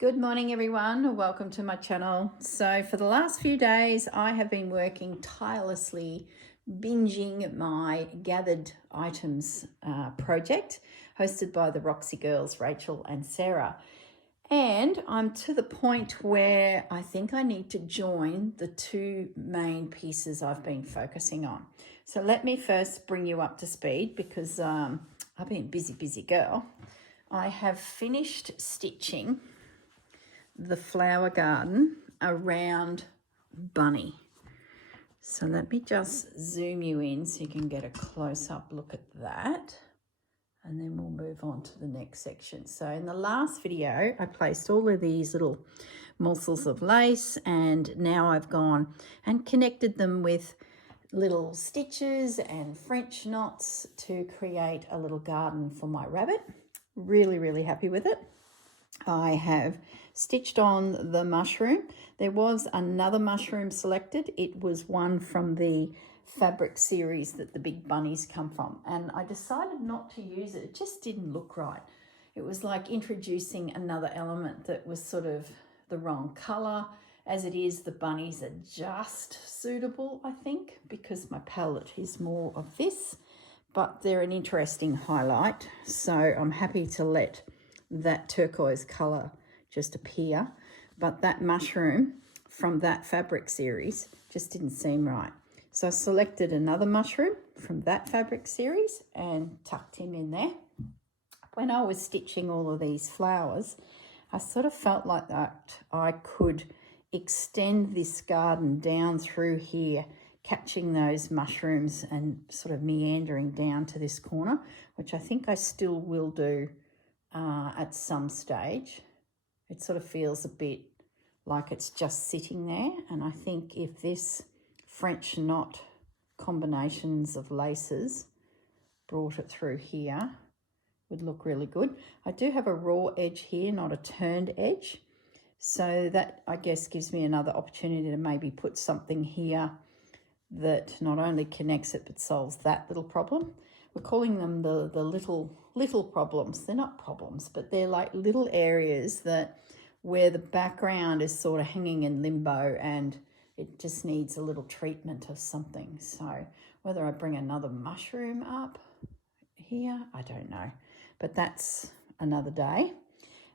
Good morning everyone, welcome to my channel. So for the last few days I have been working tirelessly binging my gathered items project hosted by the Roxy girls Rachel and Sarah, and I'm to the point where I think I need to join the two main pieces I've been focusing on. So let me first bring you up to speed because I've been a busy girl. I have finished stitching the flower garden around Bunny. So let me just zoom you in so you can get a close-up look at that, and then we'll move on to the next section. So in the last video I placed all of these little morsels of lace, and now I've gone and connected them with little stitches and French knots to create a little garden for my rabbit. Really happy with it. I have stitched on the mushroom. There was another mushroom selected. It was one from the fabric series that the big bunnies come from, and I decided not to use it. It just didn't look right. It was like introducing another element that was sort of the wrong color. As it is, the bunnies are just suitable, I think, because my palette is more of this, but they're an interesting highlight. So I'm happy to let that turquoise color just appear, but that mushroom from that fabric series just didn't seem right. So I selected another mushroom from that fabric series and tucked him in there. When I was stitching all of these flowers, I sort of felt like that I could extend this garden down through here, catching those mushrooms and sort of meandering down to this corner, which I think I still will do at some stage. It sort of feels a bit like it's just sitting there, and I think if this French knot combinations of laces brought it through here would look really good. I do have a raw edge here, not a turned edge, so that I guess gives me another opportunity to maybe put something here that not only connects it but solves that little problem. We're calling them the little problems. They're not problems, but they're like little areas that where the background is sort of hanging in limbo and it just needs a little treatment of something. So whether I bring another mushroom up here, I don't know, but that's another day.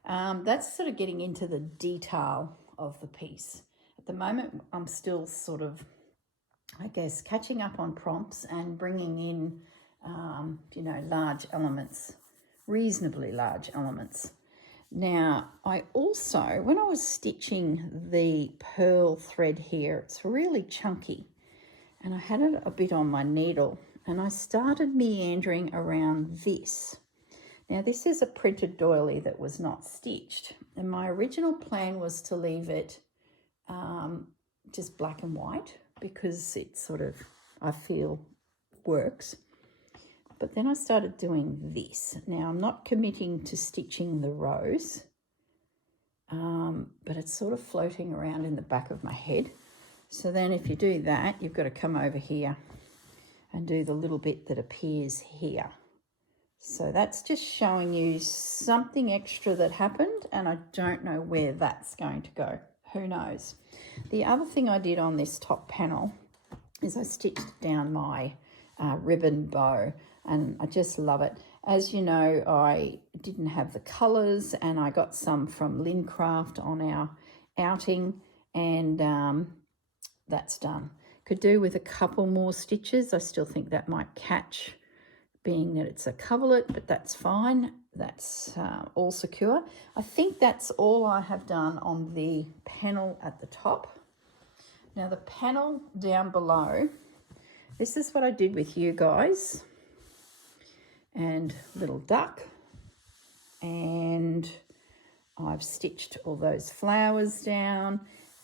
That's sort of getting into the detail of the piece. At the moment, I'm still sort of, I guess, catching up on prompts and bringing in large elements, reasonably large elements. Now, I also, when I was stitching the pearl thread here, it's really chunky, and I had it a bit on my needle, and I started meandering around this. Now, this is a printed doily that was not stitched, and my original plan was to leave it just black and white because it sort of, I feel, works. But then I started doing this. Now, I'm not committing to stitching the rows, but it's sort of floating around in the back of my head. So then if you do that, you've got to come over here and do the little bit that appears here. So that's just showing you something extra that happened, and I don't know where that's going to go. Who knows? The other thing I did on this top panel is I stitched down my ribbon bow, and I just love it. As you know, I didn't have the colours, and I got some from Lincraft on our outing, and that's done. Could do with a couple more stitches. I still think that might catch, being that it's a coverlet, but that's fine. That's all secure. I think that's all I have done on the panel at the top. Now the panel down below, this is what I did with you guys and little duck, and I've stitched all those flowers down.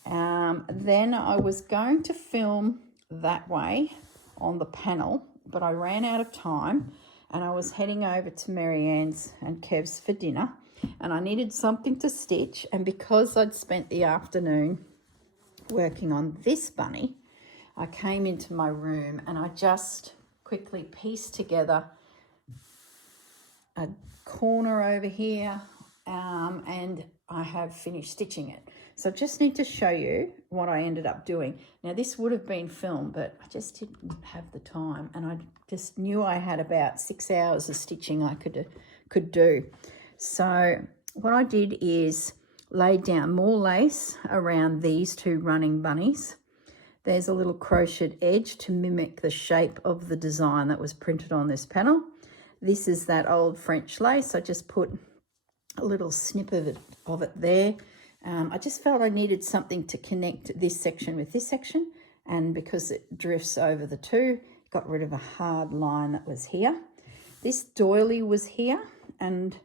Then I was going to film that way on the panel, but I ran out of time and I was heading over to Marianne's and Kev's for dinner, and I needed something to stitch, and because I'd spent the afternoon working on this bunny, I came into my room and I just quickly pieced together a corner over here, and I have finished stitching it. So I just need to show you what I ended up doing. Now this would have been filmed, but I just didn't have the time, and I just knew I had about 6 hours of stitching I could do. So what I did is laid down more lace around these two running bunnies. There's a little crocheted edge to mimic the shape of the design that was printed on this panel. This is that old French lace. I just put a little snip of it there. I just felt I needed something to connect this section with this section, and because it drifts over the two, got rid of a hard line that was here. This doily was here, and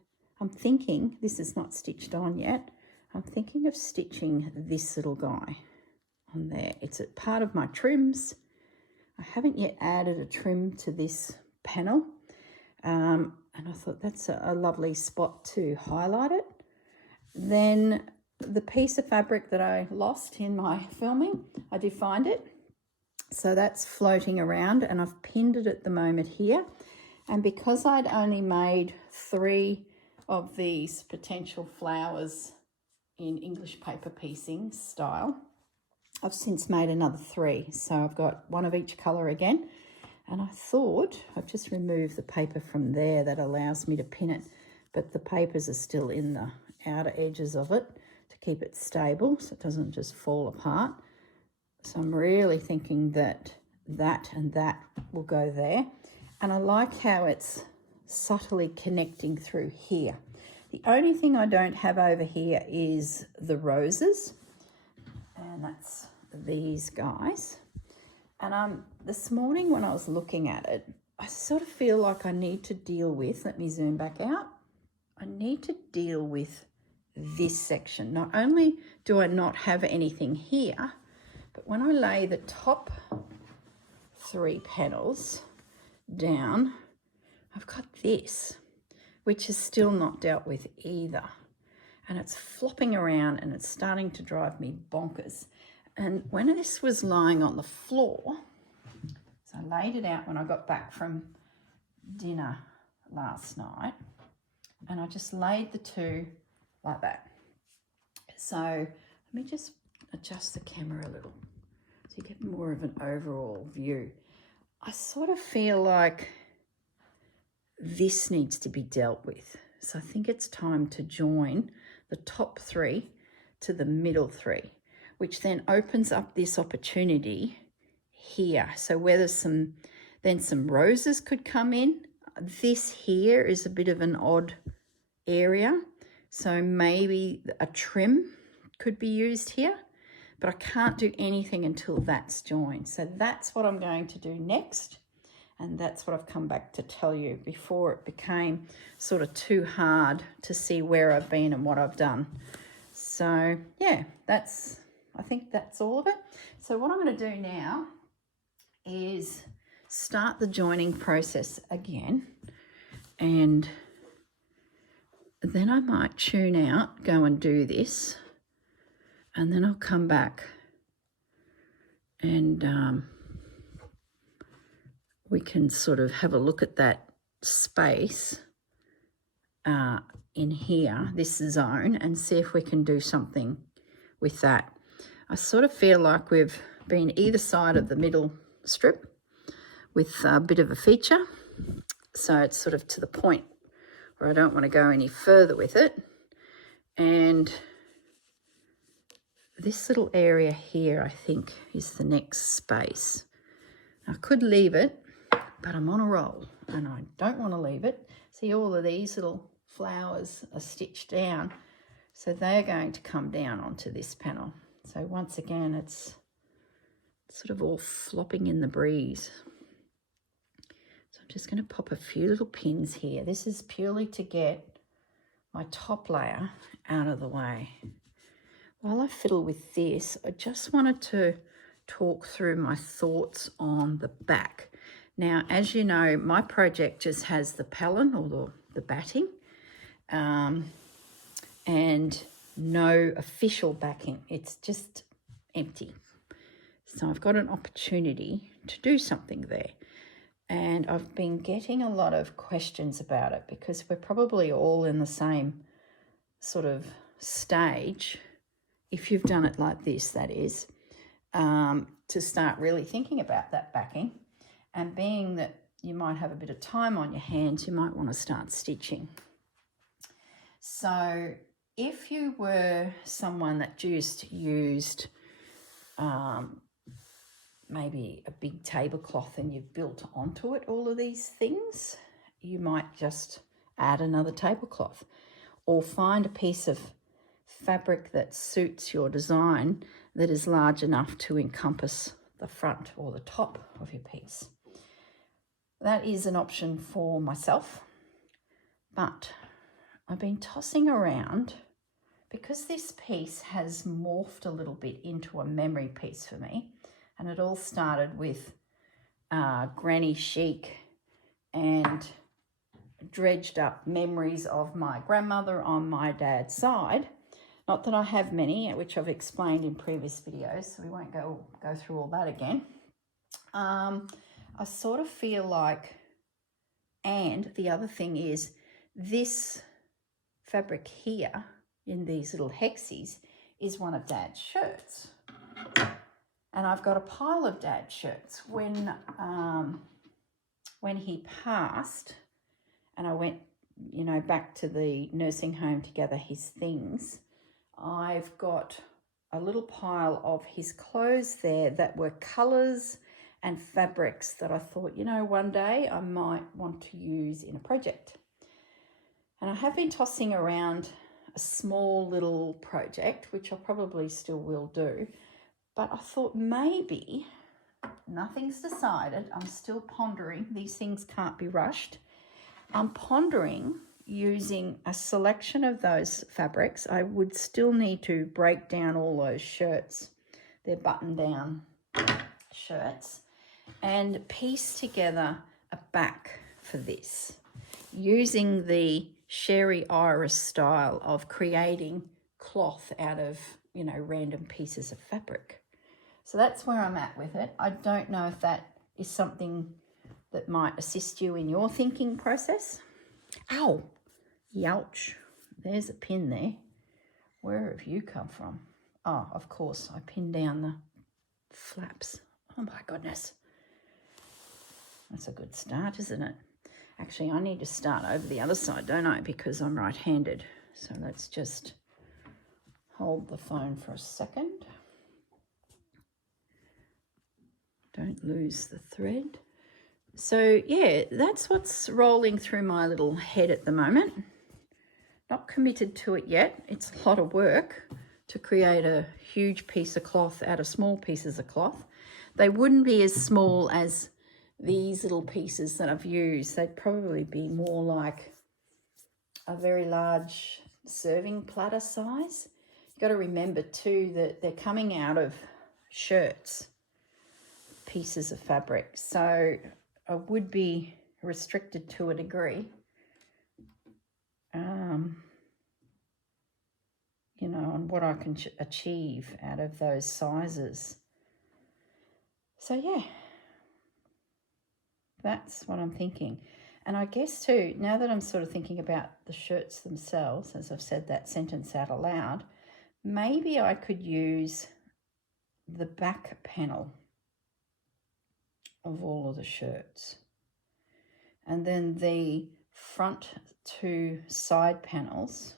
I'm thinking, this is not stitched on yet, I'm thinking of stitching this little guy on there. It's a part of my trims. I haven't yet added a trim to this panel, and I thought that's a lovely spot to highlight it. Then the piece of fabric that I lost in my filming, I did find it. So that's floating around, and I've pinned it at the moment here. And because I'd only made 3 of these potential flowers in English paper piecing style, I've since made another 3. So I've got 1 of each colour again. And I thought I've just removed the paper from there that allows me to pin it, but the papers are still in the outer edges of it to keep it stable so it doesn't just fall apart. So I'm really thinking that that and that will go there. And I like how it's subtly connecting through here. The only thing I don't have over here is the roses, and that's these guys. And this morning when I was looking at it, I sort of feel like I need to deal with, let me zoom back out, I need to deal with this section. Not only do I not have anything here, but when I lay the top 3 panels down, I've got this, which is still not dealt with either. And it's flopping around and it's starting to drive me bonkers. And when this was lying on the floor, so I laid it out when I got back from dinner last night, and I just laid the 2 like that. So let me just adjust the camera a little so you get more of an overall view. I sort of feel like this needs to be dealt with. So I think it's time to join the top 3 to the middle 3, which then opens up this opportunity here. So where there's some roses could come in. This here is a bit of an odd area, so maybe a trim could be used here, but I can't do anything until that's joined. So that's what I'm going to do next, and that's what I've come back to tell you before it became sort of too hard to see where I've been and what I've done. So yeah, I think that's all of it. So what I'm going to do now is start the joining process again, and then I might tune out, go and do this, and then I'll come back and we can sort of have a look at that space in here, this zone, and see if we can do something with that. I sort of feel like we've been either side of the middle strip with a bit of a feature. So it's sort of to the point where I don't want to go any further with it. And this little area here, I think, is the next space. I could leave it, but I'm on a roll and I don't want to leave it. See, all of these little flowers are stitched down, so they're going to come down onto this panel. So once again, it's sort of all flopping in the breeze. So I'm just going to pop a few little pins here. This is purely to get my top layer out of the way. While I fiddle with this, I just wanted to talk through my thoughts on the back. Now, as you know, my project just has the pellin or the batting and no official backing. It's just empty. So I've got an opportunity to do something there. And I've been getting a lot of questions about it because we're probably all in the same sort of stage, if you've done it like this, that is, to start really thinking about that backing. And being that you might have a bit of time on your hands, you might want to start stitching. So if you were someone that just used maybe a big tablecloth and you've built onto it all of these things, you might just add another tablecloth, or find a piece of fabric that suits your design that is large enough to encompass the front or the top of your piece. That is an option for myself, but I've been tossing around because this piece has morphed a little bit into a memory piece for me, and it all started with granny chic and dredged up memories of my grandmother on my dad's side. Not that I have many, which I've explained in previous videos, so we won't go through all that again. I sort of feel like, and the other thing is, this fabric here in these little hexies is one of Dad's shirts. And I've got a pile of Dad's shirts. When he passed, and I went, you know, back to the nursing home to gather his things, I've got a little pile of his clothes there that were colours and fabrics that I thought, you know, one day I might want to use in a project. And I have been tossing around a small little project, which I probably still will do, but I thought maybe, nothing's decided, I'm still pondering, these things can't be rushed. I'm pondering using a selection of those fabrics. I would still need to break down all those shirts, they're button down shirts, and piece together a back for this, using the Sherry Iris style of creating cloth out of, you know, random pieces of fabric. So that's where I'm at with it. I don't know if that is something that might assist you in your thinking process. Ow, youch, there's a pin there. Where have you come from? Oh, of course, I pinned down the flaps. Oh my goodness. That's a good start, isn't it? Actually, I need to start over the other side, don't I? Because I'm right-handed. So let's just hold the phone for a second. Don't lose the thread. So yeah, that's what's rolling through my little head at the moment. Not committed to it yet. It's a lot of work to create a huge piece of cloth out of small pieces of cloth. They wouldn't be as small as these little pieces that I've used. They'd probably be more like a very large serving platter size. You've got to remember too that they're coming out of shirts, pieces of fabric. So I would be restricted to a degree, you know, on what I can achieve out of those sizes. So yeah, that's what I'm thinking. And I guess too, now that I'm sort of thinking about the shirts themselves, as I've said that sentence out aloud, maybe I could use the back panel of all of the shirts. And then the front two side panels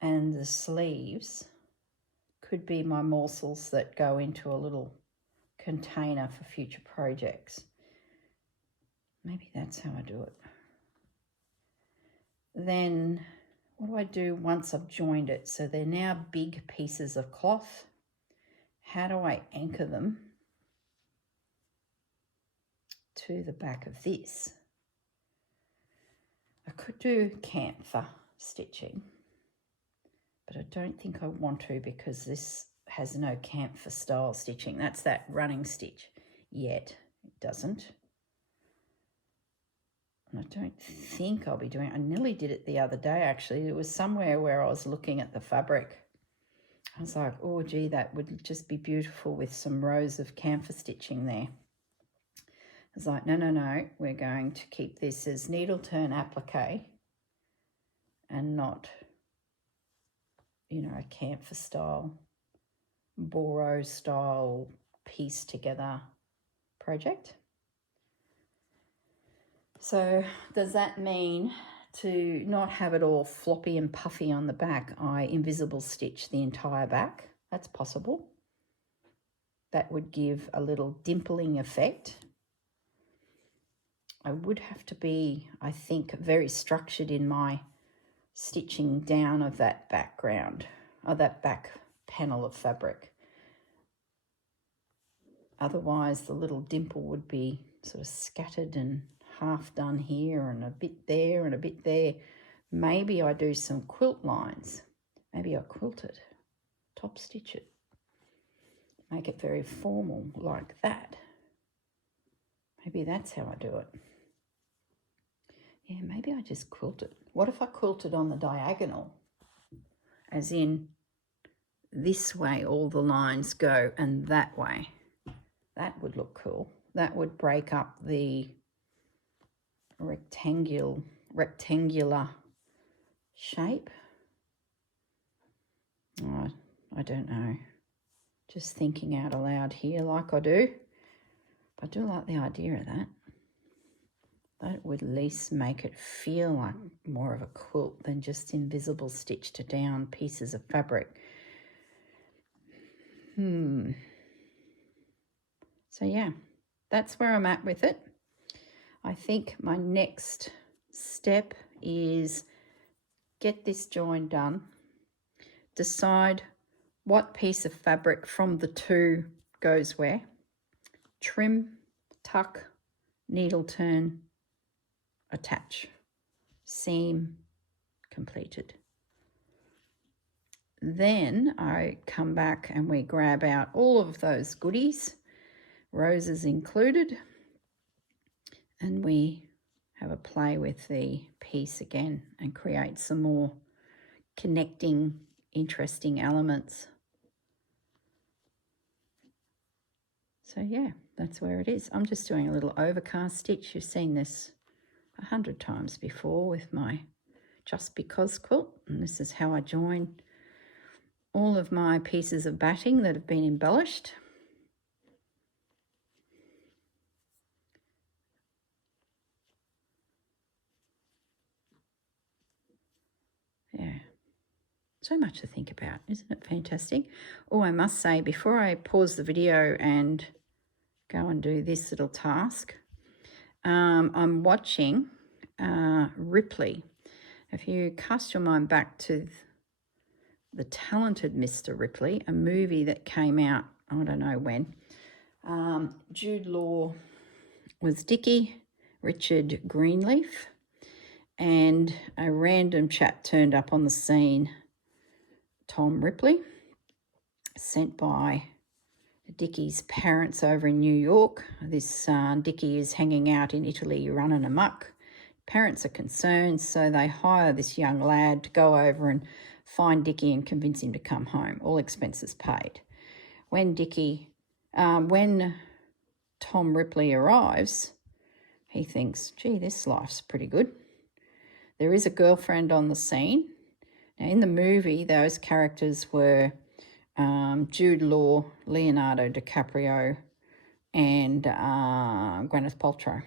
and the sleeves could be my morsels that go into a little container for future projects. Maybe that's how I do it. Then what do I do once I've joined it? So they're now big pieces of cloth. How do I anchor them to the back of this? I could do camphor stitching, but I don't think I want to because this has no camphor style stitching. That's that running stitch. Yet it doesn't. And I don't think I'll be doing it. I nearly did it the other day actually. It was somewhere where I was looking at the fabric. I was like, oh gee, that would just be beautiful with some rows of camphor stitching there. I was like, no, we're going to keep this as needle turn applique and not you know, a camphor style, Boro style piece together project. So does that mean to not have it all floppy and puffy on the back, I invisible stitch the entire back? That's possible. That would give a little dimpling effect. I would have to be, I think, very structured in my stitching down of that background, or that back panel of fabric. Otherwise, the little dimple would be sort of scattered and half done here and a bit there and a bit there. Maybe I do some quilt lines. Maybe I quilt it, top stitch it, make it very formal like that. Maybe that's how I do it. Yeah, maybe I just quilt it. What if I quilt it on the diagonal? As in, this way all the lines go and that way. That would look cool. That would break up the rectangular shape. Oh, I don't know. Just thinking out aloud here like I do. I do like the idea of that. That would at least make it feel like more of a quilt than just invisible stitched down pieces of fabric. So yeah, that's where I'm at with it. I think my next step is get this join done, decide what piece of fabric from the two goes where, trim, tuck, needle turn, attach, seam, completed. Then I come back and we grab out all of those goodies, roses included, and we have a play with the piece again and create some more connecting, interesting elements. So yeah, that's where it is. I'm just doing a little overcast stitch. You've seen this 100 times before with my Just Because quilt, and this is how I join all of my pieces of batting that have been embellished. Yeah, so much to think about, isn't it fantastic? Oh, I must say, before I pause the video and go and do this little task, I'm watching Ripley. If you cast your mind back to The Talented Mr. Ripley, a movie that came out, I don't know when, Jude Law was Dickie, Richard Greenleaf, and a random chap turned up on the scene, Tom Ripley, sent by Dickie's parents over in New York. This Dickie is hanging out in Italy running amok. Parents are concerned, so they hire this young lad to go over and find Dickie and convince him to come home, all expenses paid. When Tom Ripley arrives, he thinks, gee, this life's pretty good. There is a girlfriend on the scene. Now, in the movie, those characters were Jude Law, Leonardo DiCaprio, and Gwyneth Paltrow.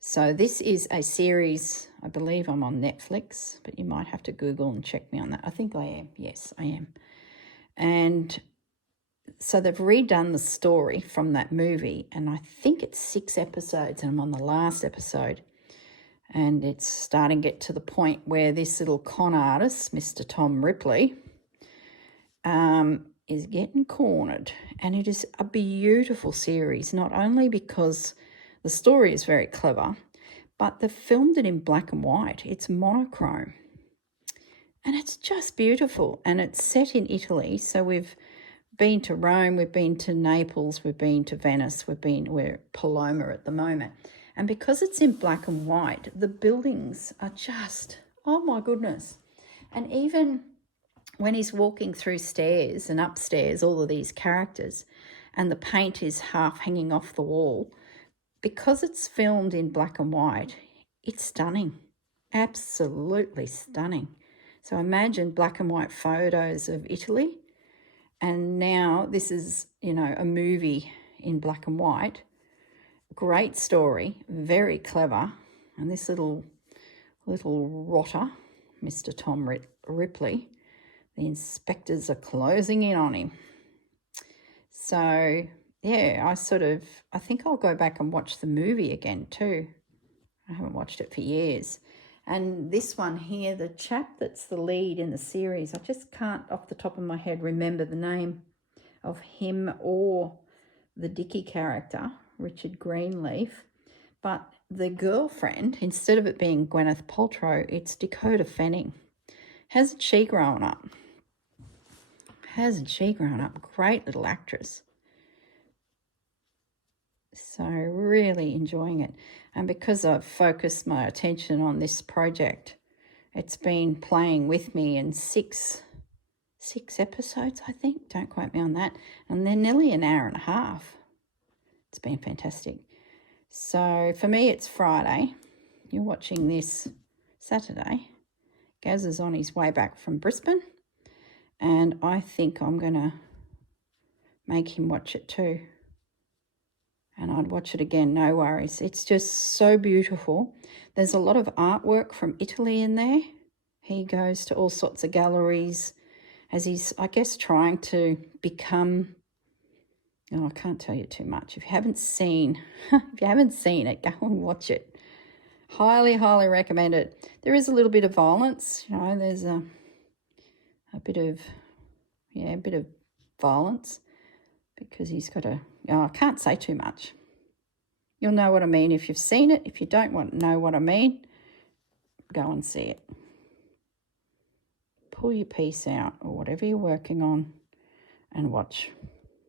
So this is a series, I believe I'm on Netflix, but you might have to Google and check me on that. I think I am. Yes, I am. And so they've redone the story from that movie, and I think it's 6 episodes, and I'm on the last episode. And it's starting to get to the point where this little con artist, Mr. Tom Ripley, is getting cornered. And it is a beautiful series, not only because the story is very clever, but they've filmed it in black and white. It's monochrome. And it's just beautiful. And it's set in Italy. So we've been to Rome, we've been to Naples, we've been to Venice, we're at Paloma at the moment. And because it's in black and white, the buildings are just, oh my goodness. And even when he's walking through stairs and upstairs, all of these characters, and the paint is half hanging off the wall, because it's filmed in black and white, it's stunning, absolutely stunning. So imagine black and white photos of Italy, and now this is, you know, a movie in black and white. Great story, very clever. And this little rotter, Mr. Tom Ripley, the inspectors are closing in on him. So yeah, I think I'll go back and watch the movie again too. I haven't watched it for years. And this one here, the chap that's the lead in the series, I just can't off the top of my head remember the name of him or the Dickie character, Richard Greenleaf. But the girlfriend, instead of it being Gwyneth Paltrow, it's Dakota Fanning. Hasn't she grown up? Hasn't she grown up? Great little actress. So really enjoying it. And because I've focused my attention on this project, it's been playing with me in six episodes, I think. Don't quote me on that. And they're nearly an hour and a half. It's been fantastic. So for me, it's Friday. You're watching this Saturday. Gaz is on his way back from Brisbane. And I think I'm going to make him watch it too. And I'd watch it again, no worries. It's just so beautiful. There's a lot of artwork from Italy in there. He goes to all sorts of galleries as he's, I guess, trying to become... Oh, I can't tell you too much. If you haven't seen it, go and watch it. Highly, highly recommend it. There is a little bit of violence. You know, there's a bit of violence because he's got a... Oh, I can't say too much. You'll know what I mean if you've seen it. If you don't know what I mean, go and see it. Pull your piece out or whatever you're working on and watch,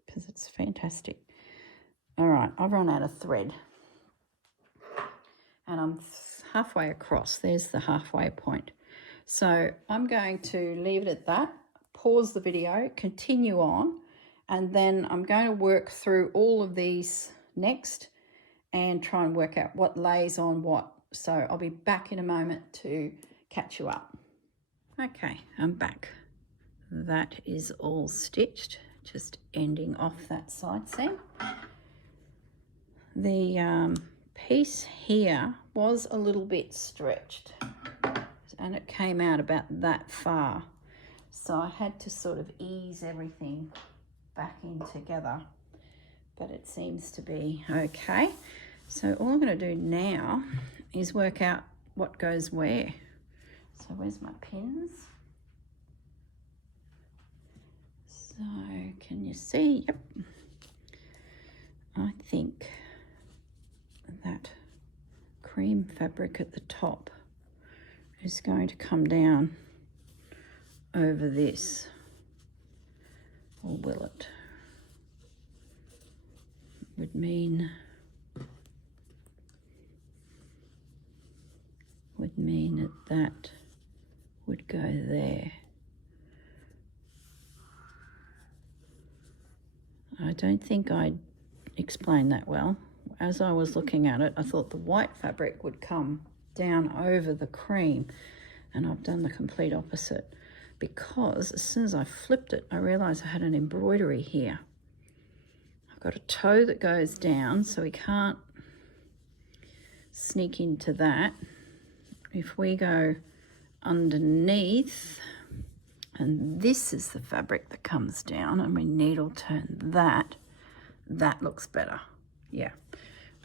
because it's fantastic. All right, I've run out of thread. And I'm halfway across. There's the halfway point. So I'm going to leave it at that, pause the video, continue on, and then I'm going to work through all of these next and try and work out what lays on what. So I'll be back in a moment to catch you up. Okay, I'm back. That is all stitched, just ending off that side seam. The piece here was a little bit stretched and it came out about that far. So I had to sort of ease everything back in together, but it seems to be okay. So all I'm going to do now is work out what goes where. So where's my pins? So can you see? Yep. I think that cream fabric at the top is going to come down over this, or will it? Would mean that would go there. I don't think I explained that well. As I was looking at it, I thought the white fabric would come down over the cream, and I've done the complete opposite, because as soon as I flipped it, I realized I had an embroidery here. I've got a toe that goes down, so we can't sneak into that. If we go underneath, and this is the fabric that comes down, and we needle turn that, that looks better. Yeah.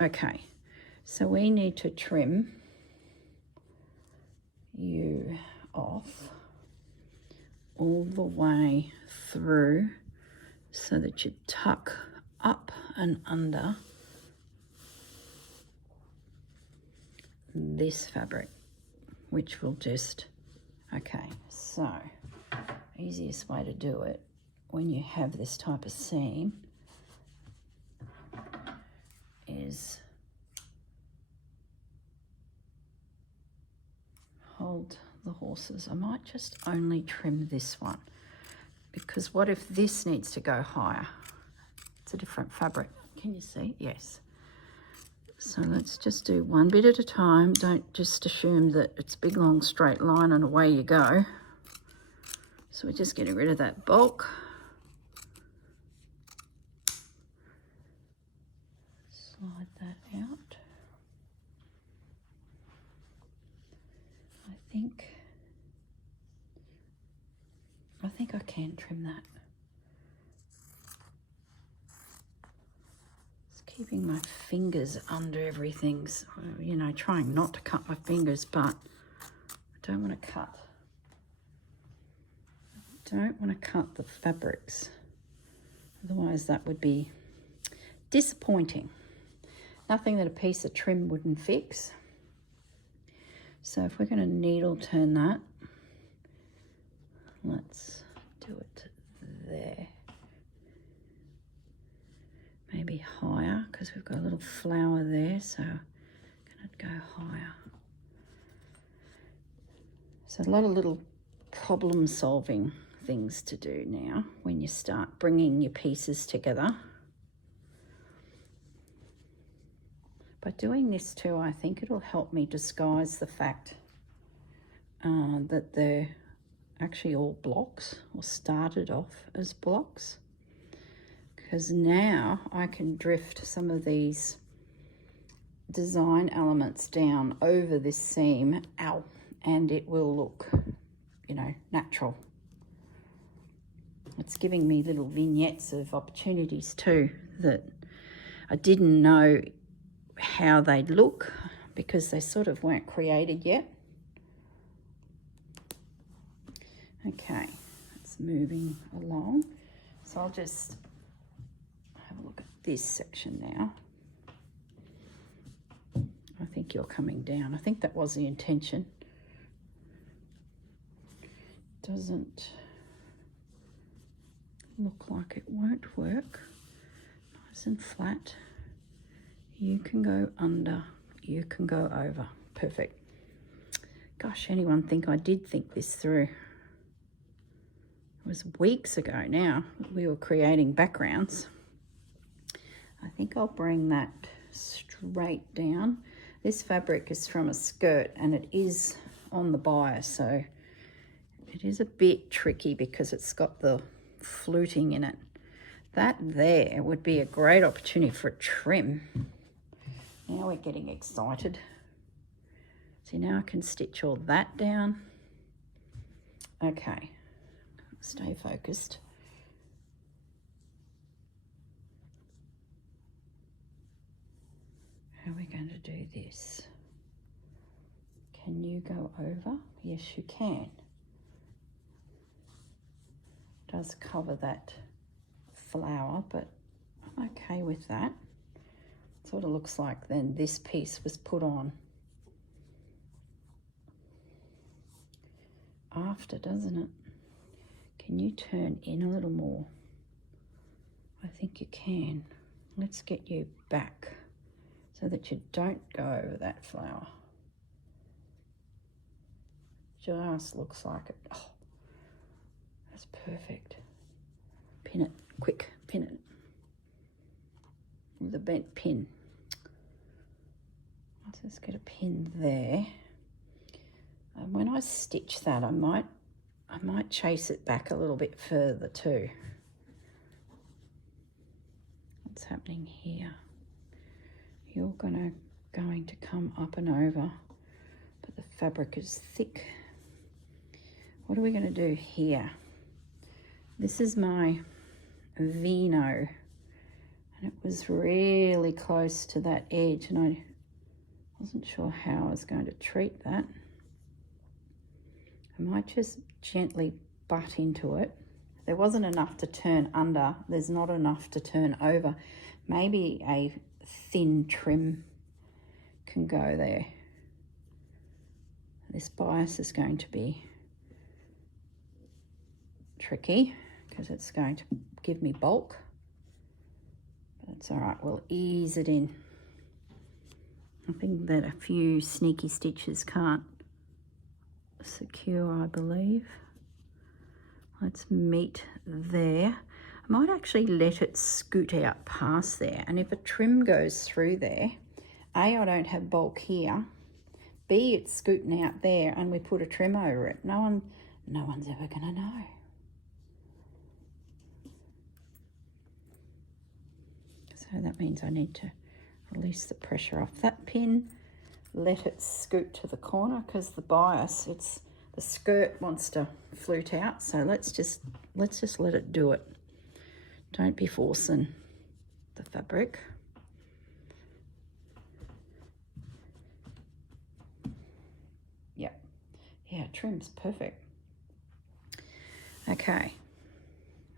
Okay. So we need to trim you off all the way through so that you tuck up and under this fabric, which will just... Okay, so easiest way to do it when you have this type of seam is hold the horses. I might just only trim this one, because what if this needs to go higher? It's a different fabric. Can you see? Yes. So let's just do one bit at a time. Don't just assume that it's a big long straight line and away you go. So we're just getting rid of that bulk. Slide that out. I think I can trim that. Just keeping my fingers under everything, so, you know, trying not to cut my fingers, but I don't want to cut. Don't want to cut the fabrics, otherwise that would be disappointing. Nothing that a piece of trim wouldn't fix. So if we're going to needle turn that, let's do it there. Maybe higher, because we've got a little flower there, so I'm going to go higher. So a lot of little problem solving things to do now when you start bringing your pieces together. By doing this too, I think it'll help me disguise the fact that they're actually all blocks, or started off as blocks, because now I can drift some of these design elements down over this seam, and it will look, you know, natural. It's giving me little vignettes of opportunities too that I didn't know how they'd look because they sort of weren't created yet. Okay, it's moving along. So I'll just have a look at this section now. I think you're coming down. I think that was the intention. Doesn't look like it won't work. Nice and flat. You can go under, you can go over. Perfect. Gosh, anyone think I did think this through? It was weeks ago now we were creating backgrounds. I think I'll bring that straight down. This fabric is from a skirt and it is on the bias, so it is a bit tricky because it's got the fluting in it. That there would be a great opportunity for a trim. Now we're getting excited. See, now I can stitch all that down. Okay, stay focused. How are we going to do this? Can you go over? Yes, you can. It does cover that flower, but I'm okay with that. Sort of looks like then this piece was put on after, doesn't it? Can you turn in a little more? I think you can. Let's get you back so that you don't go over that flower. Just looks like it. Oh, that's perfect. Pin it, quick, pin it. With a bent pin. Let's just get a pin there. And when I stitch that, I might chase it back a little bit further too. What's happening here? You're going to come up and over, but the fabric is thick. What are we going to do here? This is my Vino. And it was really close to that edge and I wasn't sure how I was going to treat that. I might just gently butt into it. There wasn't enough to turn under. There's not enough to turn over. Maybe a thin trim can go there. This bias is going to be tricky because it's going to give me bulk. That's all right, we'll ease it in. I think that a few sneaky stitches can't secure, I believe. Let's meet there. I might actually let it scoot out past there, and if a trim goes through there, A, I don't have bulk here, B, it's scooting out there and we put a trim over it. No one's ever gonna know. So that means I need to release the pressure off that pin, let it scoot to the corner, because the bias, the skirt wants to flute out. So let's just let it do it. Don't be forcing the fabric. Yep. Yeah, trim's perfect. Okay.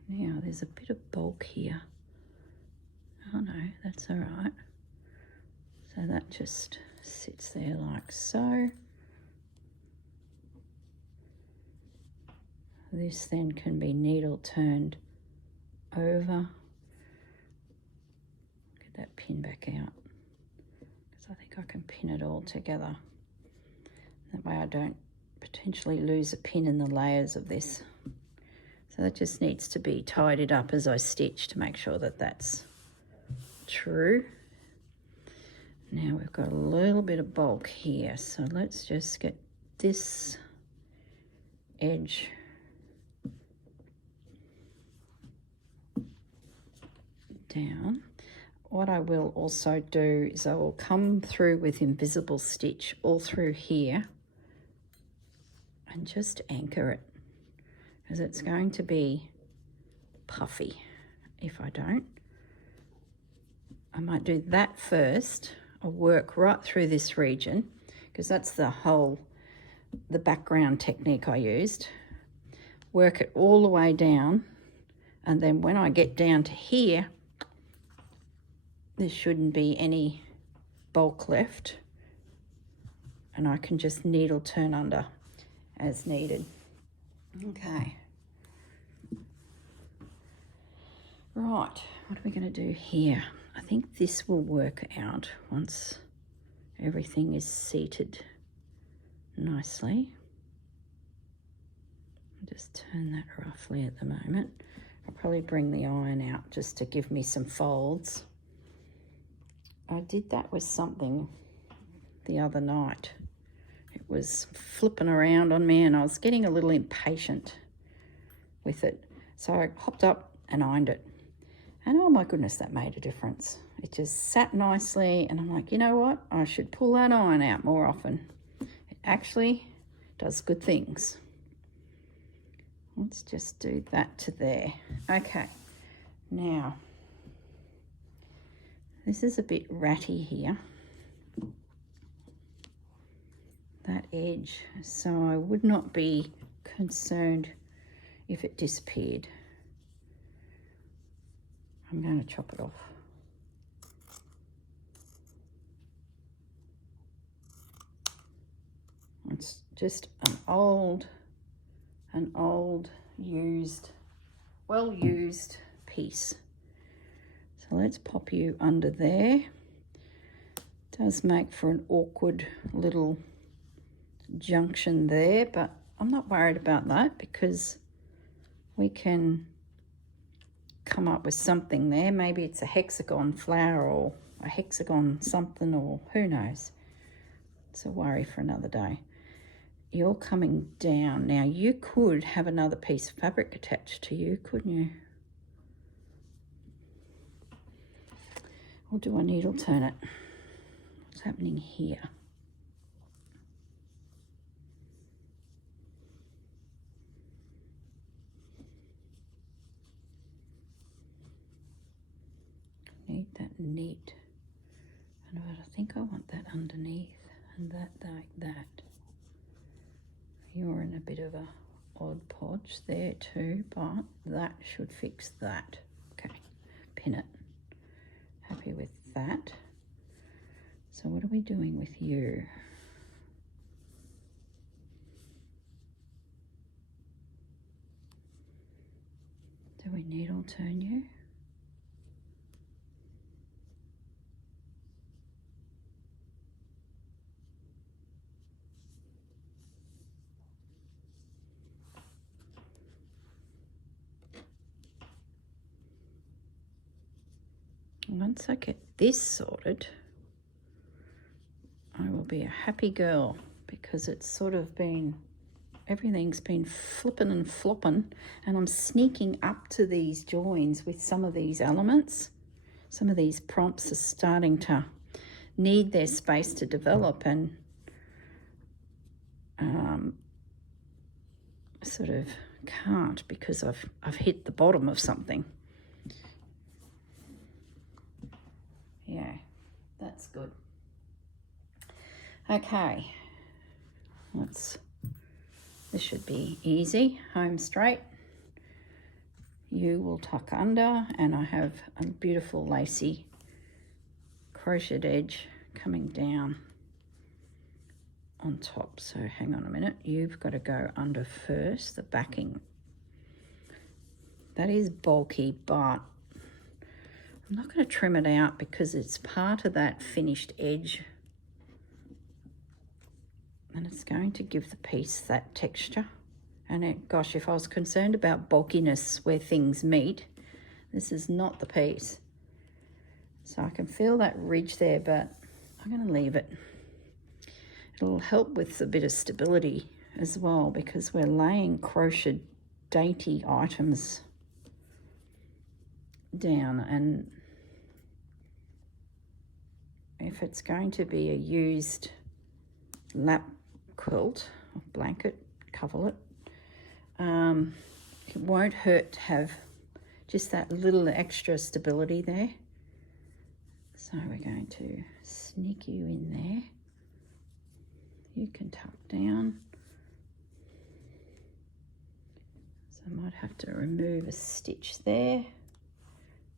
Now there's a bit of bulk here. Oh no, that's all right. So that just sits there like so. This then can be needle turned over. Get that pin back out, because I think I can pin it all together. That way I don't potentially lose a pin in the layers of this. So that just needs to be tidied up as I stitch to make sure that that's true. Now we've got a little bit of bulk here, so let's just get this edge down. What I will also do is I will come through with invisible stitch all through here and just anchor it, because it's going to be puffy if I don't. I might do that first. I'll work right through this region, because that's the background technique I used. Work it all the way down, and then when I get down to here, there shouldn't be any bulk left, and I can just needle turn under as needed. Okay. Right, what are we going to do here? I think this will work out once everything is seated nicely. I'll just turn that roughly at the moment. I'll probably bring the iron out just to give me some folds. I did that with something the other night. It was flipping around on me and I was getting a little impatient with it. So I hopped up and ironed it. And oh my goodness, that made a difference. It just sat nicely, and I'm like, you know what? I should pull that iron out more often. It actually does good things. Let's just do that to there. Okay, now, this is a bit ratty here, that edge, so I would not be concerned if it disappeared. I'm going to chop it off. It's just an old used, well-used piece. So let's pop you under there. It does make for an awkward little junction there, but I'm not worried about that because we can come up with something there. Maybe it's a hexagon flower or a hexagon something, or who knows. It's a worry for another day. You're coming down. Now you could have another piece of fabric attached to you, couldn't you? Or do I needle turn it? What's happening here? Need that neat, and I think I want that underneath and that like that. You're in a bit of a odd podge there too, but that should fix that. Okay, pin it. Happy with that. So what are we doing with you? Do we needle turn you? Once I get this sorted, I will be a happy girl, because it's sort of been, everything's been flipping and flopping, and I'm sneaking up to these joins with some of these elements. some of these prompts are starting to need their space to develop, and sort of can't because I've hit the bottom of something. Yeah, that's good. Okay, this should be easy. Home straight. You will tuck under, and I have a beautiful lacy crocheted edge coming down on top. So hang on a minute, you've got to go under first, the backing. That is bulky, but I'm not going to trim it out because it's part of that finished edge, and it's going to give the piece that texture. And gosh, if I was concerned about bulkiness where things meet, this is not the piece. So I can feel that ridge there, but I'm going to leave it. It'll help with a bit of stability as well, because we're laying crocheted dainty items down, and if it's going to be a used lap quilt or blanket coverlet, it won't hurt to have just that little extra stability there. So we're going to sneak you in there. You can tuck down. So I might have to remove a stitch there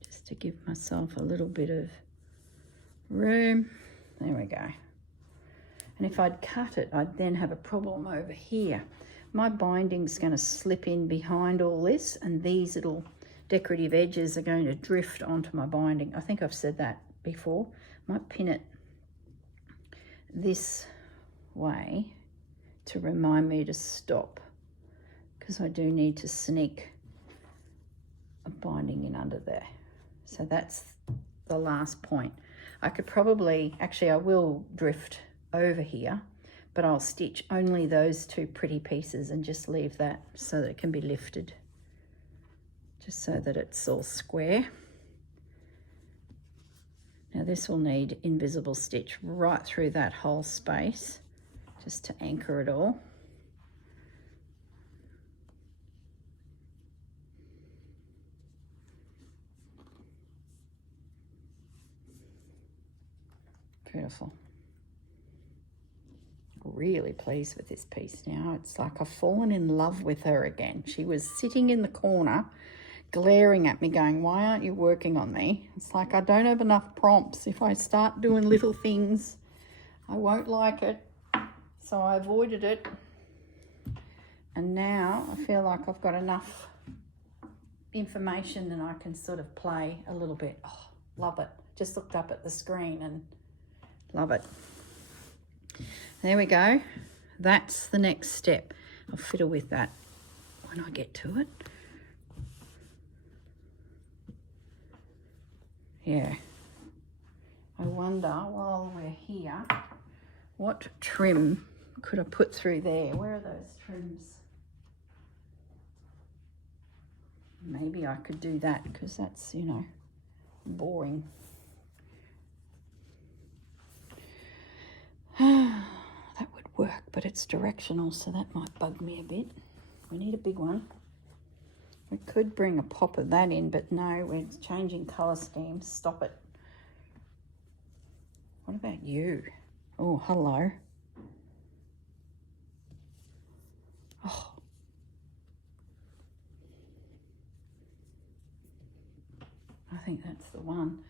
just to give myself a little bit of room. There we go. And if I'd cut it, I'd then have a problem over here. My binding's going to slip in behind all this, and these little decorative edges are going to drift onto my binding. I think I've said that before. I might pin it this way to remind me to stop, because I do need to sneak a binding in under there. So that's the last point. I could probably, actually I will drift over here, but I'll stitch only those two pretty pieces and just leave that so that it can be lifted, just so that it's all square. Now this will need invisible stitch right through that whole space just to anchor it all. Beautiful. Really pleased with this piece now. It's like I've fallen in love with her again. She was sitting in the corner glaring at me going, why aren't you working on me? It's like I don't have enough prompts. If I start doing little things, I won't like it. So I avoided it. And now I feel like I've got enough information and I can sort of play a little bit. Oh, love it. Just looked up at the screen and love it. There we go. That's the next step. I'll fiddle with that when I get to it. Yeah. I wonder, while we're here, what trim could I put through there? Where are those trims? Maybe I could do that, because that's, you know, boring. That would work, but it's directional, so that might bug me a bit. We need a big one. We could bring a pop of that in, but no, we're changing colour schemes. Stop it. What about you? Oh, hello. Oh. I think that's the one.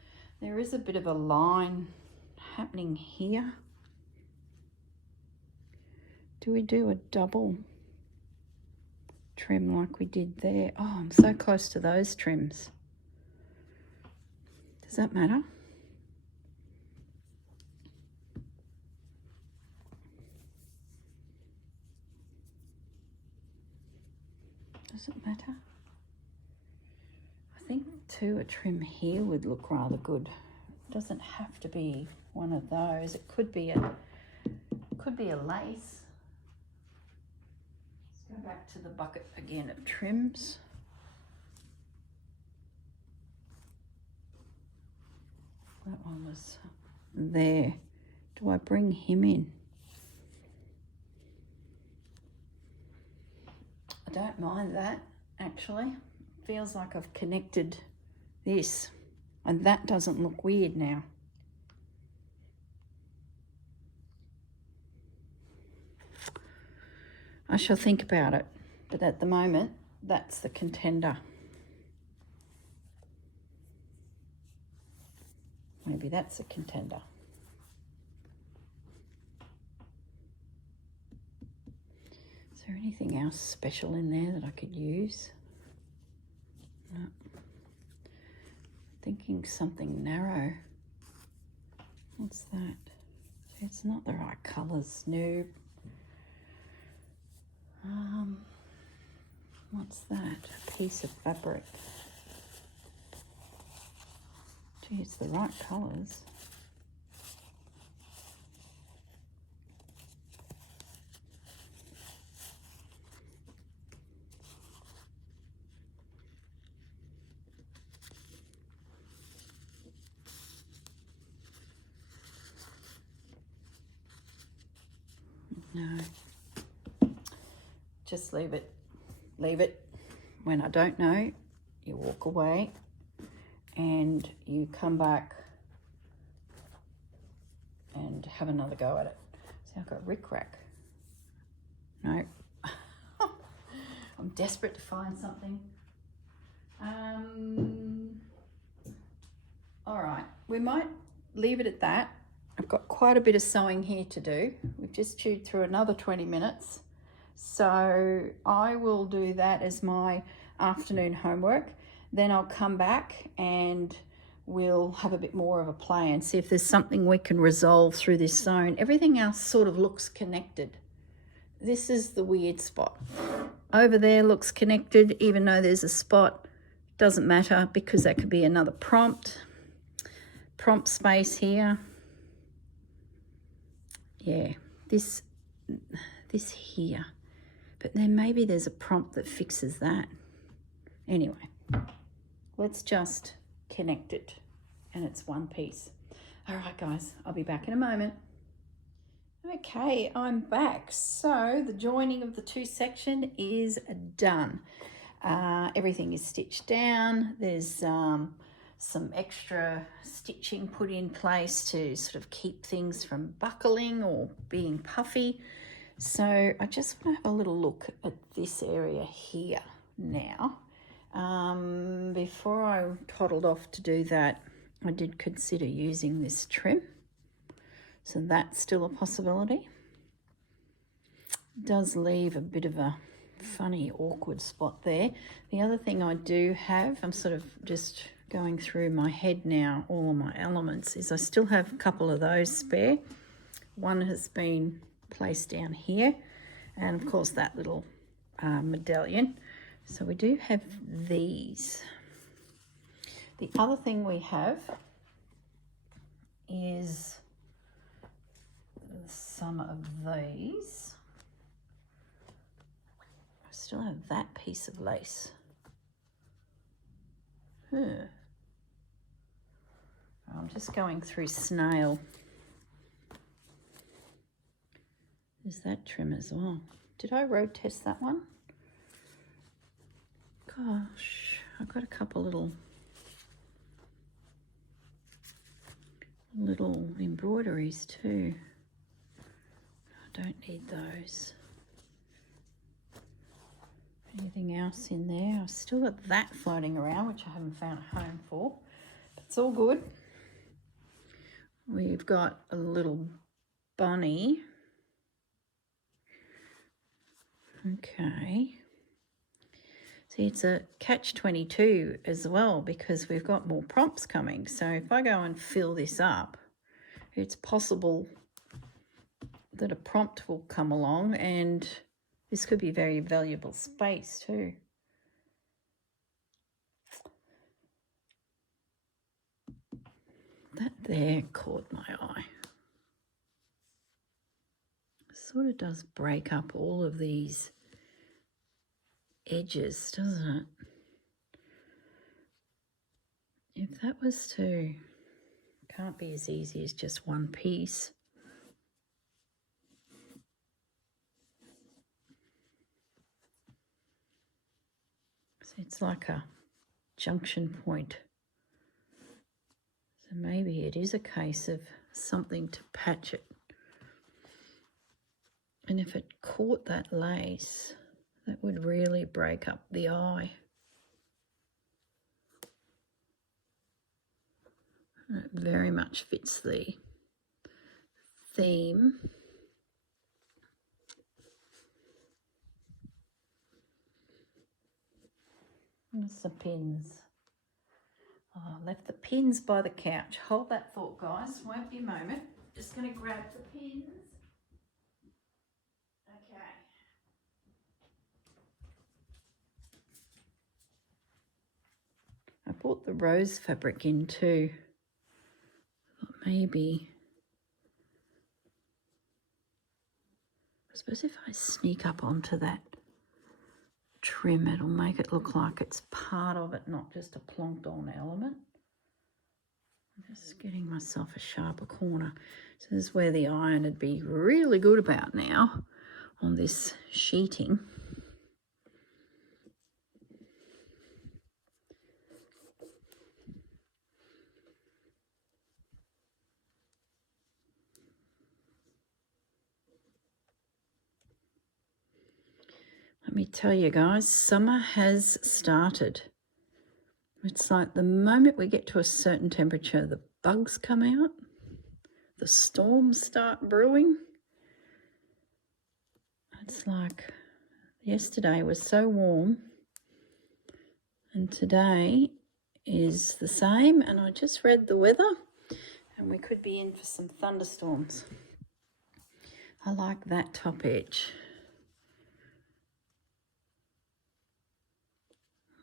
There is a bit of a line happening here. Do we do a double trim like we did there? Oh, I'm so close to those trims. Does that matter? Does it matter? I think too a trim here would look rather good. It doesn't have to be one of those. It could be a lace. Let's go back to the bucket again of trims. That one was there. Do I bring him in? I don't mind that, actually. Feels like I've connected this, and that doesn't look weird now. I shall think about it, but at the moment, that's the contender. Maybe that's a contender. Is there anything else special in there that I could use? No. Thinking something narrow. What's that? It's not the right colours, noob. What's that? A piece of fabric. Gee, it's the right colours. No. Just leave it. Leave it. When I don't know, you walk away and you come back and have another go at it. See, I've got rick-rack. No. I'm desperate to find something. All right, we might leave it at that. I've got quite a bit of sewing here to do. We've just chewed through another 20 minutes. So I will do that as my afternoon homework. Then I'll come back and we'll have a bit more of a play and see if there's something we can resolve through this zone. Everything else sort of looks connected. This is the weird spot. Over there looks connected, even though there's a spot. Doesn't matter because that could be another prompt space here. Yeah, this here. But then maybe there's a prompt that fixes that. Anyway, let's just connect it and it's one piece. All right, guys, I'll be back in a moment. Okay, I'm back. So the joining of the two section is done. Everything is stitched down. There's some extra stitching put in place to sort of keep things from buckling or being puffy. So I just want to have a little look at this area here now. Before I toddled off to do that, I did consider using this trim. So that's still a possibility. It does leave a bit of a funny, awkward spot there. The other thing I do have, I'm sort of just going through my head now, all of my elements, is I still have a couple of those spare. One has been placed down here, and of course that little medallion. So we do have these. The other thing we have is some of these. I still have that piece of lace. I'm just going through snail. There's that trim as well. Did I road test that one? Gosh, I've got a couple little embroideries too. I don't need those. Anything else in there? I've still got that floating around, which I haven't found a home for. But it's all good. We've got a little bunny. Okay. See, it's a catch-22 as well because we've got more prompts coming. So if I go and fill this up, it's possible that a prompt will come along and this could be very valuable space too. That there caught my eye. It sort of does break up all of these edges, doesn't it? If that was to can't be as easy as just one piece. So it's like a junction point. So maybe it is a case of something to patch it. And if it caught that lace, that would really break up the eye. And it very much fits the theme. There's the pins. Oh, I left the pins by the couch. Hold that thought, guys. Won't be a moment. Just going to grab the pins. Okay. I bought the rose fabric in too. Maybe. I suppose if I sneak up onto that trim, it'll make it look like it's part of it, not just a plonked on element. I'm just getting myself a sharper corner. So this is where the iron would be really good about now on this sheeting. Let me tell you guys, summer has started. It's like the moment we get to a certain temperature, the bugs come out, the storms start brewing. It's like yesterday was so warm and today is the same, and I just read the weather and we could be in for some thunderstorms. I like that top edge.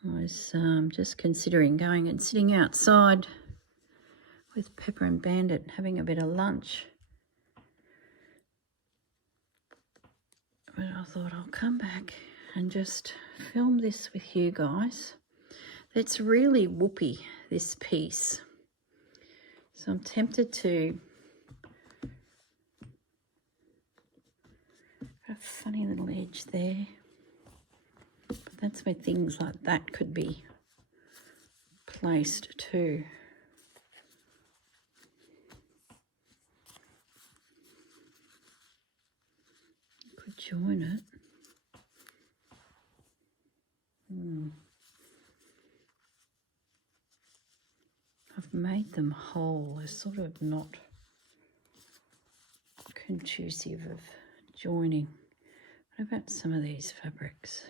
I was just considering going and sitting outside with Pepper and Bandit, having a bit of lunch. But I thought I'll come back and just film this with you guys. It's really whoopee, this piece. So I'm tempted to a funny little edge there. But that's where things like that could be placed too. Could join it. I've made them whole. They're sort of not conducive of joining. What about some of these fabrics?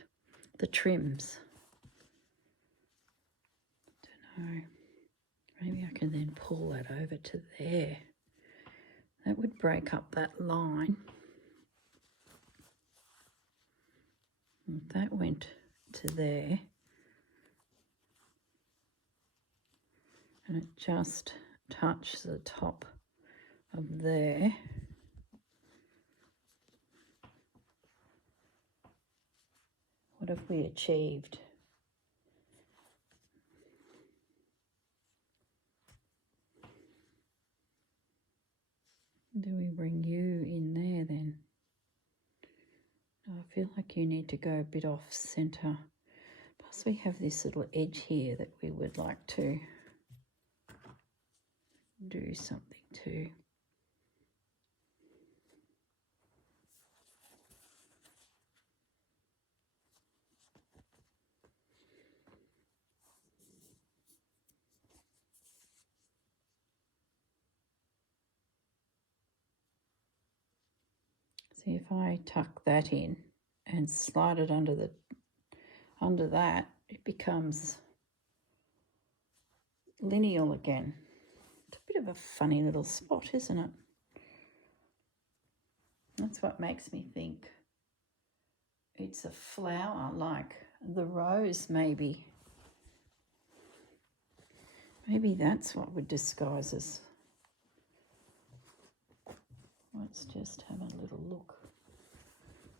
The trims. Don't know. Maybe I can then pull that over to there. That would break up that line. If that went to there, and it just touched the top of there. What have we achieved? Do we bring you in there then? I feel like you need to go a bit off centre. Plus we have this little edge here that we would like to do something to. See, if I tuck that in and slide it under that, it becomes lineal again. It's a bit of a funny little spot, isn't it? That's what makes me think it's a flower, like the rose maybe. Maybe that's what would disguise us. Let's just have a little look.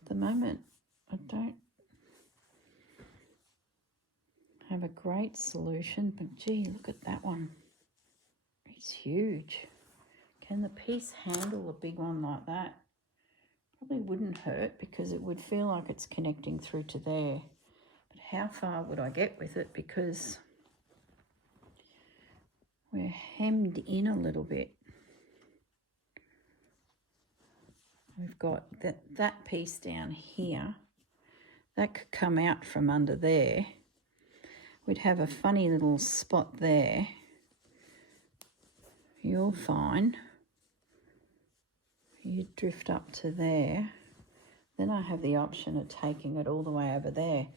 At the moment, I don't have a great solution, but gee, look at that one. It's She's huge. Can the piece handle a big one like that? Probably wouldn't hurt because it would feel like it's connecting through to there. But how far would I get with it? Because we're hemmed in a little bit. We've got that piece down here. That could come out from under there. We'd have a funny little spot there. You're fine. You drift up to there. Then I have the option of taking it all the way over there.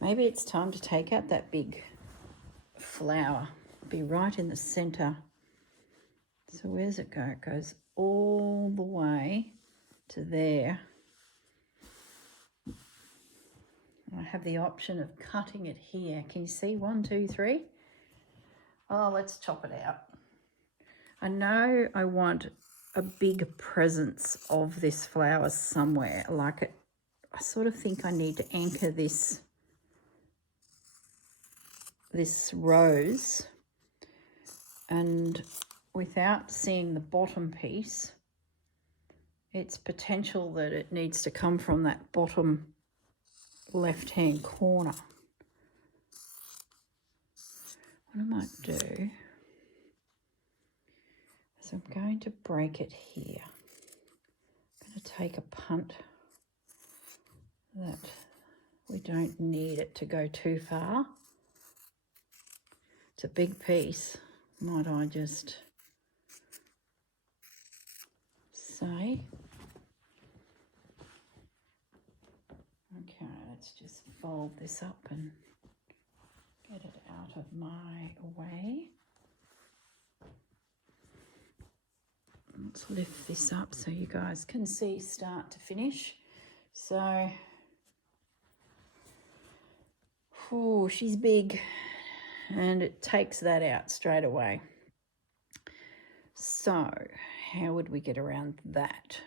Maybe it's time to take out that big flower. Be right in the centre. So where's it go? It goes all the way to there. I have the option of cutting it here. Can you see 1, 2, 3? Oh, let's chop it out. I know I want a big presence of this flower somewhere. Like it, I sort of think I need to anchor this rose, and without seeing the bottom piece, it's potential that it needs to come from that bottom left-hand corner. What I might do is I'm going to break it here. I'm going to take a punt that we don't need it to go too far. It's a big piece. Might I just say? Okay, let's just fold this up and get it out of my way. Let's lift this up so you guys can see start to finish. So, oh, she's big, and it takes that out straight away. So, how would we get around that?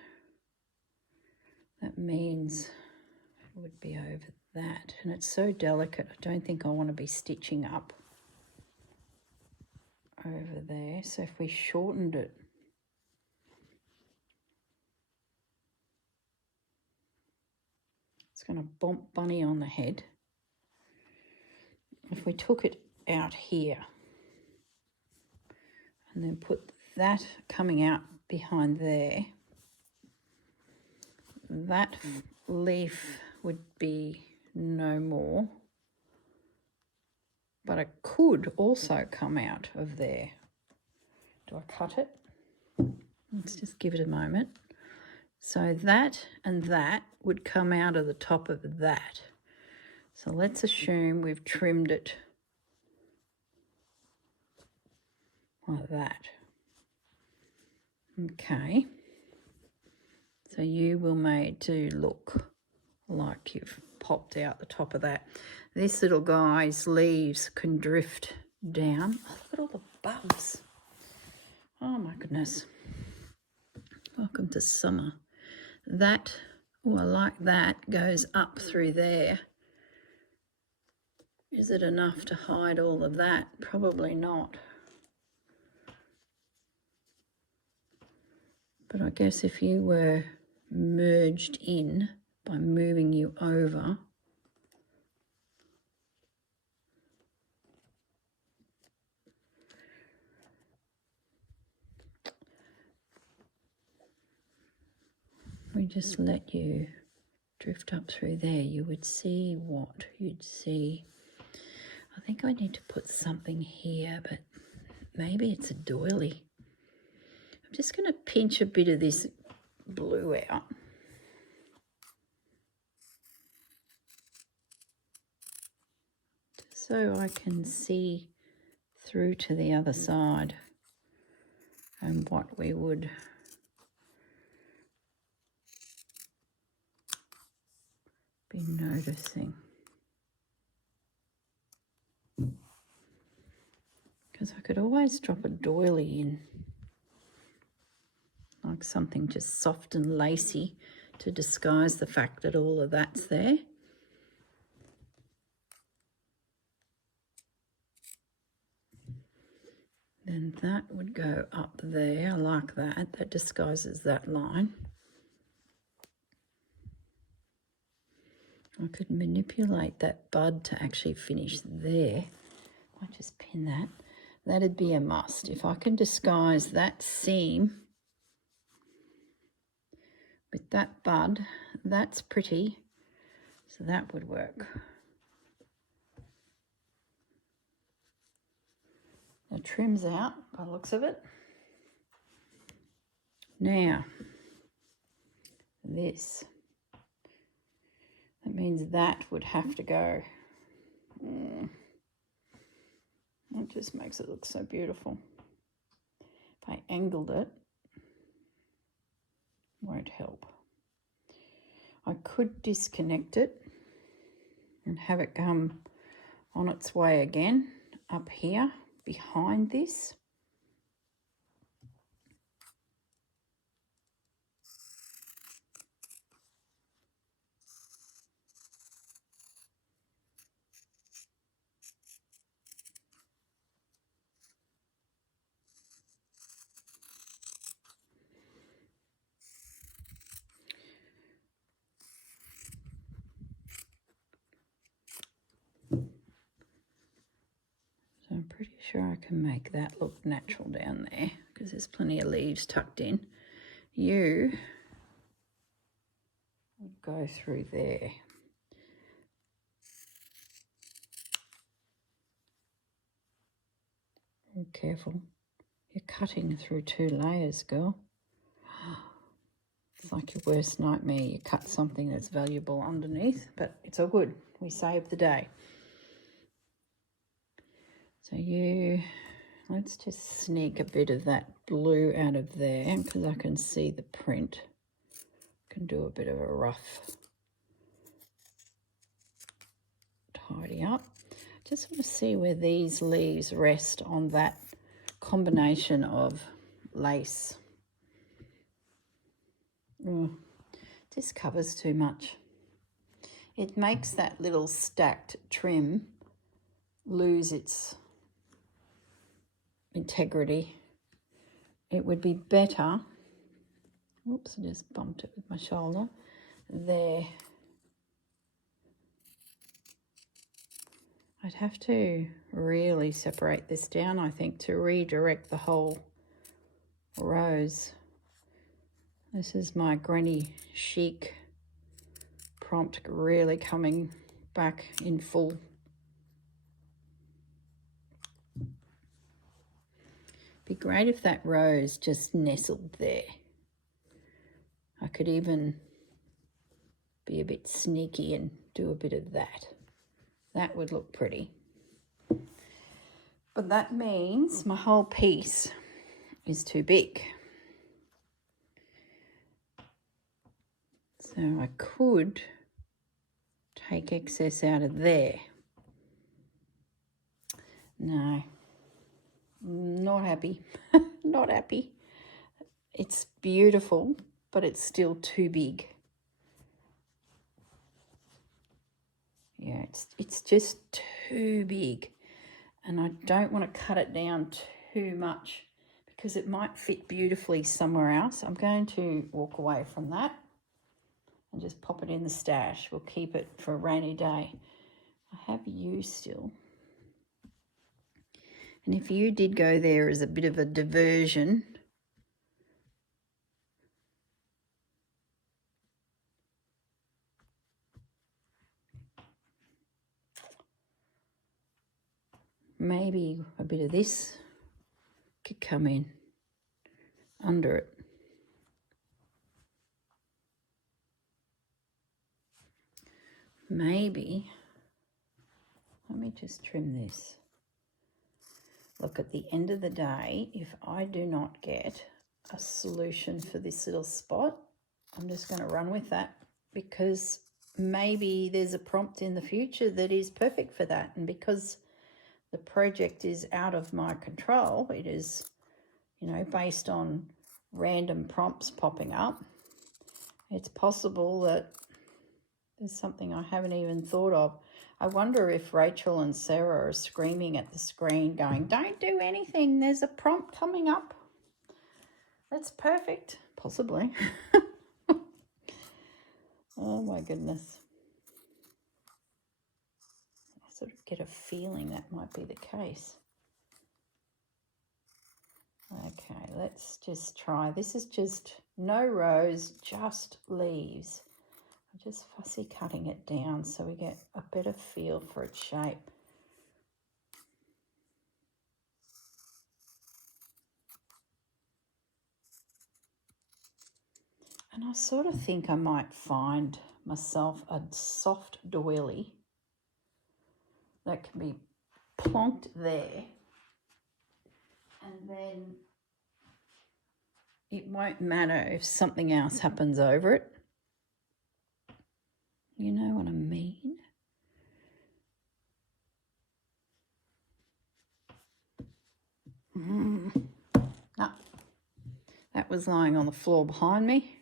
That means it would be over that, and it's so delicate. I don't think I want to be stitching up over there. So if we shortened it, it's going to bump Bunny on the head. If we took it out here and then put that coming out behind there, that leaf would be no more, but it could also come out of there. Do I cut it? Let's just give it a moment. So that and that would come out of the top of that. So let's assume we've trimmed it like that. Okay. So you will made to look like you've popped out the top of that. This little guy's leaves can drift down. Oh, look at all the bugs. Oh my goodness. Welcome to summer. That, oh, I like that, goes up through there. Is it enough to hide all of that? Probably not. But I guess if you were merged in by moving you over, we just let you drift up through there, you would see what you'd see. I think I need to put something here, but maybe it's a doily. I'm just going to pinch a bit of this blue out. So I can see through to the other side and what we would be noticing. Because I could always drop a doily in, like something just soft and lacy to disguise the fact that all of that's there. then that would go up there. I like that. That disguises that line. I could manipulate that bud to actually finish there. I just pin that. That'd be a must. If I can disguise that seam with that bud, that's pretty. So that would work. The trim's out by the looks of it. Now, this. That means that would have to go. That just makes it look so beautiful. If I angled it, won't help. I could disconnect it and have it come on its way again up here behind this. So I'm pretty sure I can make that look natural down there because there's plenty of leaves tucked in. You would go through there. Be careful. You're cutting through 2 layers, girl. It's like your worst nightmare. You cut something that's valuable underneath, but it's all good. We saved the day. So let's just sneak a bit of that blue out of there because I can see the print. I can do a bit of a rough tidy up. Just want to see where these leaves rest on that combination of lace. This covers too much. It makes that little stacked trim lose its integrity. It would be better. Oops, I just bumped it with my shoulder. There. I'd have to really separate this down, I think, to redirect the whole rows. This is my granny chic prompt really coming back in full. Be great if that rose just nestled there. I could even be a bit sneaky and do a bit of that. That would look pretty. But that means my whole piece is too big. So I could take excess out of there. No, not happy. Not happy. It's beautiful, but it's still too big. Yeah, it's just too big. And I don't want to cut it down too much because it might fit beautifully somewhere else. I'm going to walk away from that and just pop it in the stash. We'll keep it for a rainy day. I have you still. And if you did go there as a bit of a diversion, maybe a bit of this could come in under it. Maybe, let me just trim this. Look, at the end of the day, if I do not get a solution for this little spot, I'm just going to run with that because maybe there's a prompt in the future that is perfect for that. And because the project is out of my control, it is, you know, based on random prompts popping up, it's possible that There's something I haven't even thought of. I wonder if Rachel and Sarah are screaming at the screen going, don't do anything, there's a prompt coming up. That's perfect. Possibly. Oh my goodness. I sort of get a feeling that might be the case. Okay, let's just try. This is just no rows, just leaves. I'm just fussy cutting it down so we get a better feel for its shape. And I sort of think I might find myself a soft doily that can be plonked there, and then it won't matter if something else happens over it. You know what I mean? No, that was lying on the floor behind me.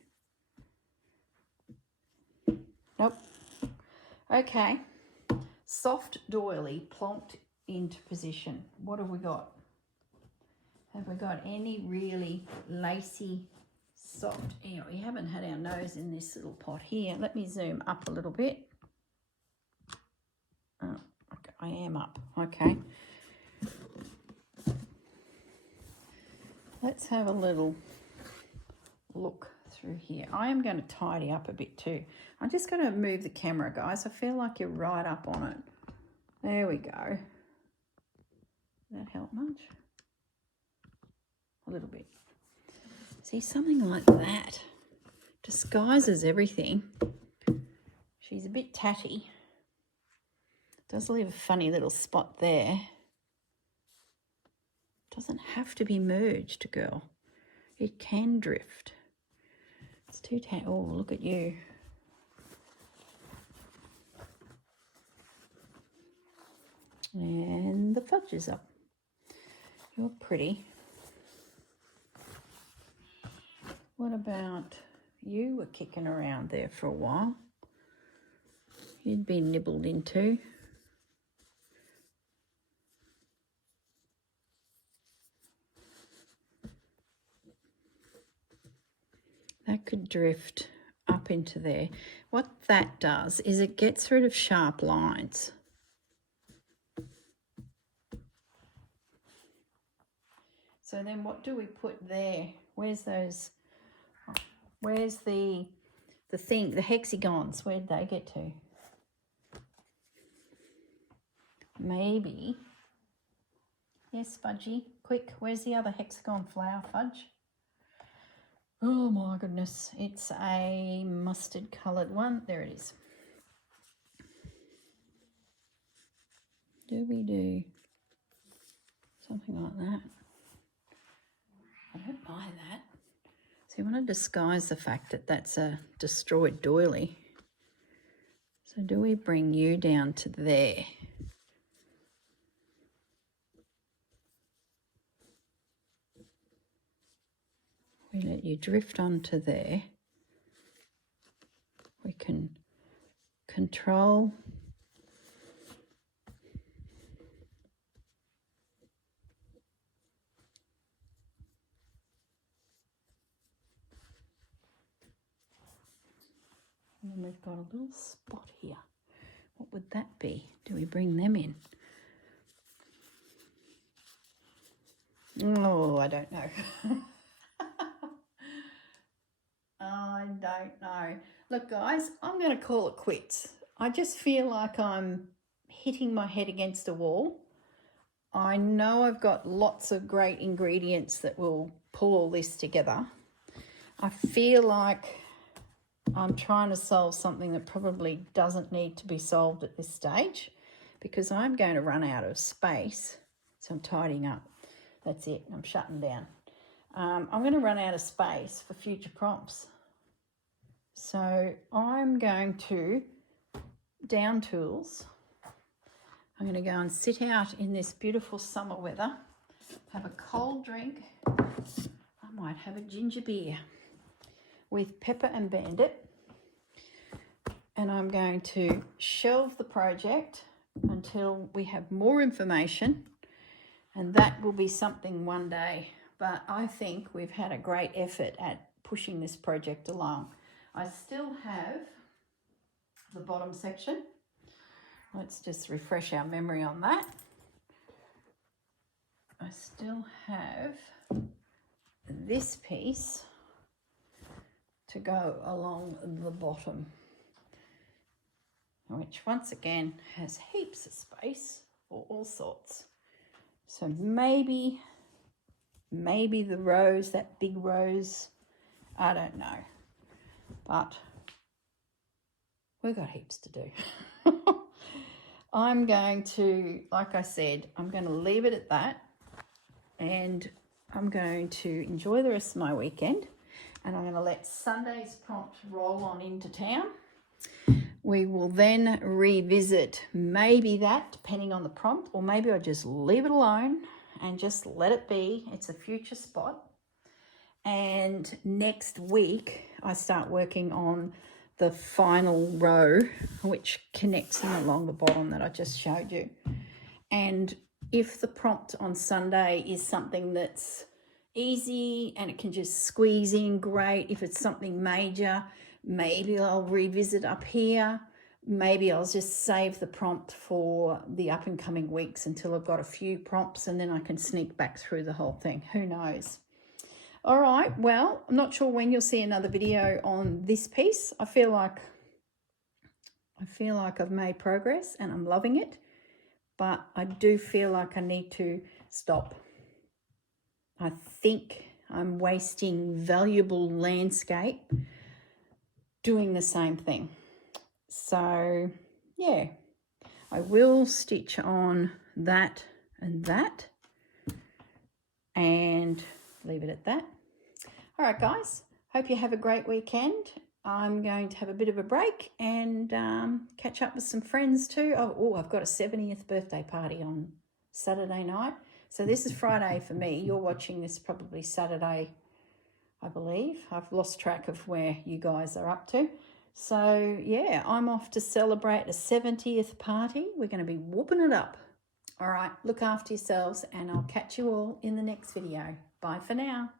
Nope. Okay. Soft doily plonked into position. What have we got? Have we got any really lacy, soft? Yeah, we haven't had our nose in this little pot here. Let me zoom up a little bit. Oh, okay, I am up. Okay. Let's have a little look through here. I am going to tidy up a bit too. I'm just going to move the camera, guys. I feel like you're right up on it. There we go. Did that help much? A little bit. See, something like that disguises everything. She's a bit tatty. Does leave a funny little spot there. Doesn't have to be merged, girl. It can drift. It's too tatty. Oh, look at you. And the fudge is up. You're pretty. What about you? Were kicking around there for a while. You'd be nibbled into. That could drift up into there. What that does is it gets rid of sharp lines. So then what do we put there? Where's those, where's the thing, the hexagons, where'd they get to? Maybe, yes, Fudgy, quick, where's the other hexagon flower, Fudge? Oh my goodness, it's a mustard coloured one. There it is. Do we do something like that? I don't buy that. So you want to disguise the fact that that's a destroyed doily. So do we bring you down to there? We let you drift onto there. We can control and then we've got a little spot here. What would that be? Do we bring them in? Oh, I don't know. I don't know. Look, guys, I'm going to call it quits. I just feel like I'm hitting my head against a wall. I know I've got lots of great ingredients that will pull all this together. I feel like I'm trying to solve something that probably doesn't need to be solved at this stage because I'm going to run out of space. So I'm tidying up. That's it. I'm shutting down. I'm going to run out of space for future prompts. So I'm going to down tools. I'm going to go and sit out in this beautiful summer weather, have a cold drink. I might have a ginger beer with pepper and bandit. and I'm going to shelve the project until we have more information, and that will be something one day. But I think we've had a great effort at pushing this project along. I still have the bottom section. Let's just refresh our memory on that. I still have this piece to go along the bottom, which once again has heaps of space for all sorts. So maybe the rose, that big rose, I don't know, but we've got heaps to do. I'm going to, like I said, I'm going to leave it at that, and I'm going to enjoy the rest of my weekend, and I'm going to let Sunday's prompt roll on into town. We will then revisit maybe that, depending on the prompt, or maybe I just leave it alone and just let it be. It's a future spot. And next week, I start working on the final row, which connects in along the bottom that I just showed you. And if the prompt on Sunday is something that's easy and it can just squeeze in, great. If it's something major, maybe I'll revisit up here. Maybe I'll just save the prompt for the up and coming weeks until I've got a few prompts, and then I can sneak back through the whole thing. Who knows? All right, well, I'm not sure when you'll see another video on this piece. I feel like I've made progress and I'm loving it, but I do feel like I need to stop. I think I'm wasting valuable landscape doing the same thing. So yeah, I will stitch on that and that and leave it at that. All right, guys, hope you have a great weekend. I'm going to have a bit of a break and catch up with some friends too. Oh, I've got a 70th birthday party on Saturday night. So this is Friday for me. You're watching this probably Saturday, I believe. I've lost track of where you guys are up to. So yeah, I'm off to celebrate a 70th party. We're going to be whooping it up. All right, look after yourselves, and I'll catch you all in the next video. Bye for now.